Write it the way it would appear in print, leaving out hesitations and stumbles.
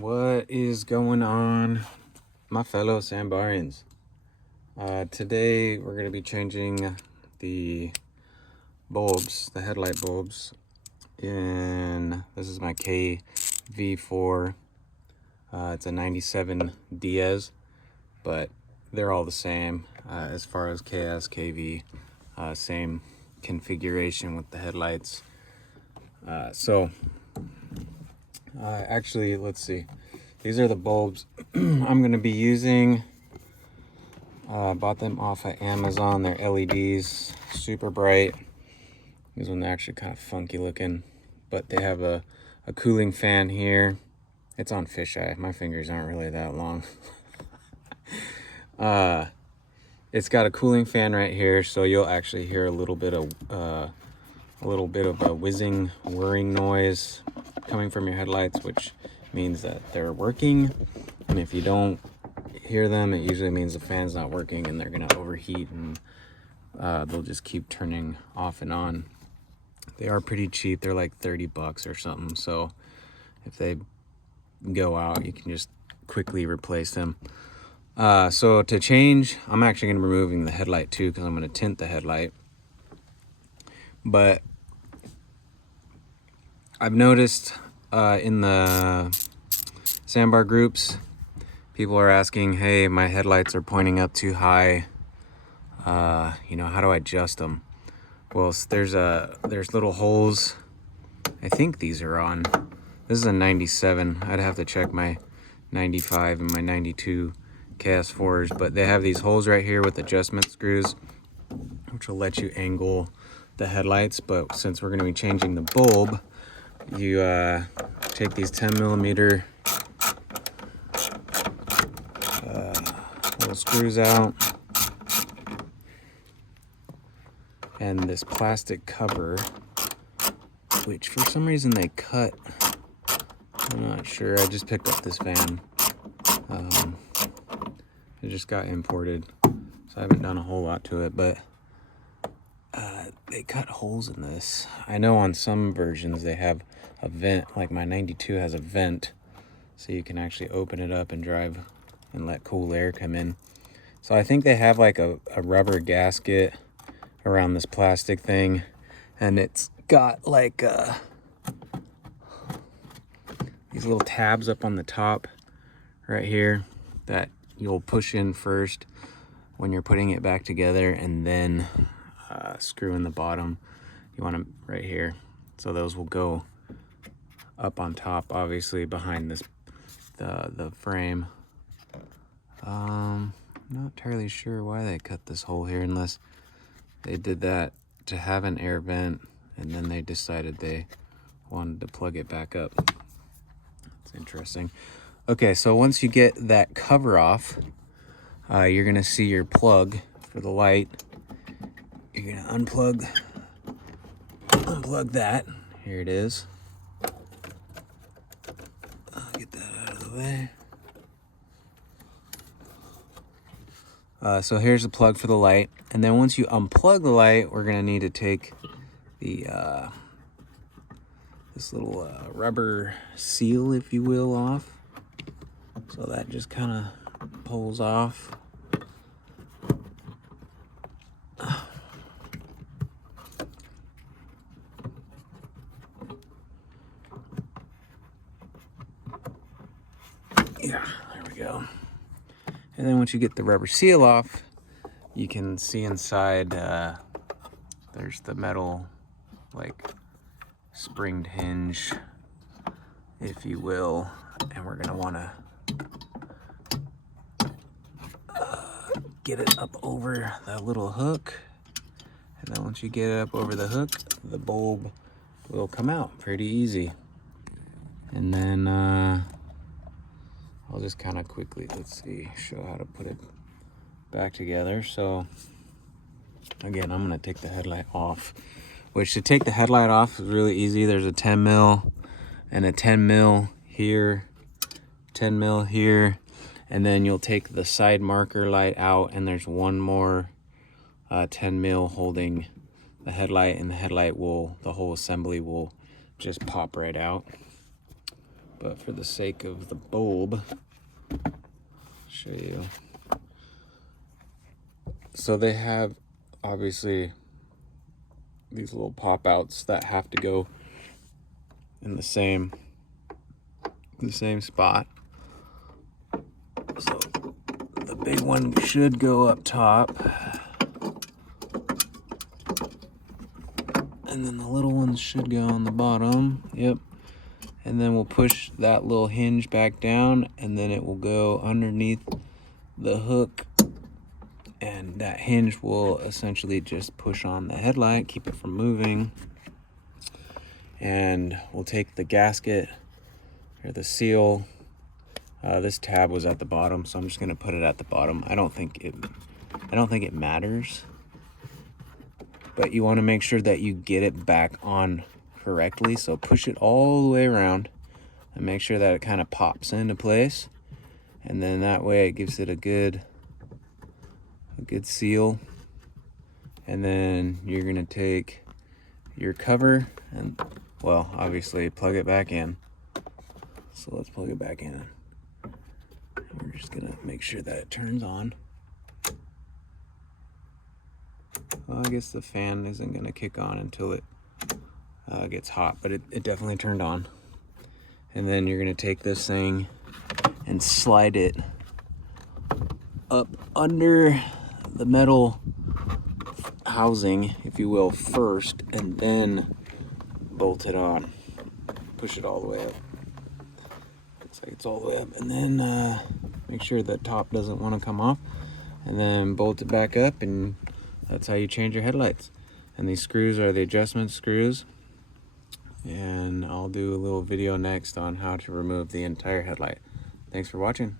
What is going on, my fellow Sambarians? Today we're going to be changing the bulbs, the headlight bulbs, this is my KV4. It's a 97 Diaz, but they're all the same as far as KS, KV, same configuration with the headlights. Actually, let's see. These are the bulbs I'm going to be using. Bought them off of Amazon. They're LEDs, super bright. These ones are actually kind of funky looking, but they have a cooling fan here. It's on fisheye. My fingers aren't really that long. It's got a cooling fan right here, so you'll actually hear a little bit of a whizzing, whirring noise coming from your headlights, which means that they're working. And if you don't hear them, it usually means the fan's not working and they're gonna overheat, and they'll just keep turning off and on. They are pretty cheap. They're like 30 bucks or something, so if they go out, you can just quickly replace them. So to change, I'm actually gonna be removing the headlight too, because I'm gonna tint the headlight. But I've noticed in the sandbar groups, people are asking, hey, my headlights are pointing up too high. How do I adjust them? Well, there's little holes. I think these are on. This is a 97. I'd have to check my 95 and my 92 KS4s, but they have these holes right here with adjustment screws, which will let you angle the headlights. But since we're going to be changing the bulb, you take these 10mm little screws out, and this plastic cover, which for some reason they cut. I'm not sure. I just picked up this van. It just got imported, so I haven't done a whole lot to it, but they cut holes in this. I know on some versions they have a vent, like my 92 has a vent, so you can actually open it up and drive and let cool air come in. So I think they have like a rubber gasket around this plastic thing, and it's got like these little tabs up on the top right here that you'll push in first when you're putting it back together, and then screw in the bottom. You want them right here, so those will go up on top, obviously behind this the frame. I'm not entirely sure why they cut this hole here, unless they did that to have an air vent and then they decided they wanted to plug it back up. It's interesting. Okay, so once you get that cover off, you're gonna see your plug for the light. You're gonna unplug that. Here it is. I'll get that out of the way. So here's the plug for the light, and then once you unplug the light, we're gonna need to take the this little rubber seal, if you will, off. So that just kind of pulls off. Yeah, there we go. And then once you get the rubber seal off, you can see inside, there's the metal, like, springed hinge, if you will. And we're gonna wanna get it up over that little hook. And then once you get it up over the hook, the bulb will come out pretty easy. And then I'll just kind of quickly, show how to put it back together. So again, I'm gonna take the headlight off, which to take the headlight off is really easy. There's a 10mm and a 10mm here, 10mm here, and then you'll take the side marker light out, and there's one more 10mm holding the headlight, and the headlight the whole assembly will just pop right out. but for the sake of the bulb, I'll show you. So they have obviously these little pop outs that have to go in the same spot. So the big one should go up top, and then the little ones should go on the bottom. Yep. And then we'll push that little hinge back down, and then it will go underneath the hook, and that hinge will essentially just push on the headlight, keep it from moving. And we'll take the gasket or the seal. This tab was at the bottom, so I'm just gonna put it at the bottom. I don't think it matters, but you want to make sure that you get it back on correctly. So push it all the way around and make sure that it kind of pops into place, and then that way it gives it a good seal. And then you're gonna take your cover and, well, obviously plug it back in. So let's plug it back in. We're just gonna make sure that it turns on. Well, I guess the fan isn't gonna kick on until it gets hot, but it definitely turned on. And then you're gonna take this thing and slide it up under the metal housing, if you will, first, and then bolt it on. Push it all the way up. Looks like it's all the way up. And then make sure the top doesn't want to come off, and then bolt it back up, and that's how you change your headlights. And these screws are the adjustment screws, and I'll do a little video next on how to remove the entire headlight. Thanks for watching.